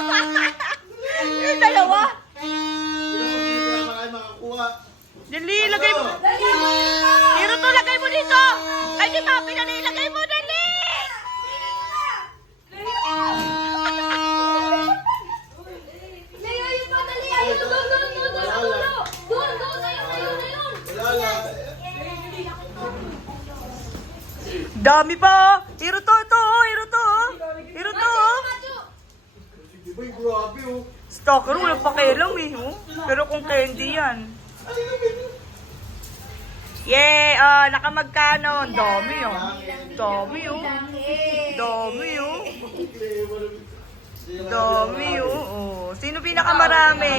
Yung dalawa. Dali, lagay mo. Hero to, lagay mo dito. Ay, di ba? Pinalilagay mo, dali. Dami pa. Hero to, ito. Hero to. Hero to. Stalker, walang pakialam eh. Oh. Pero kung candy yan. Yeah, nakamagkano? Dami oh. Dami oh. Dami oh. Dami oh. Oh. Sino pinakamarami?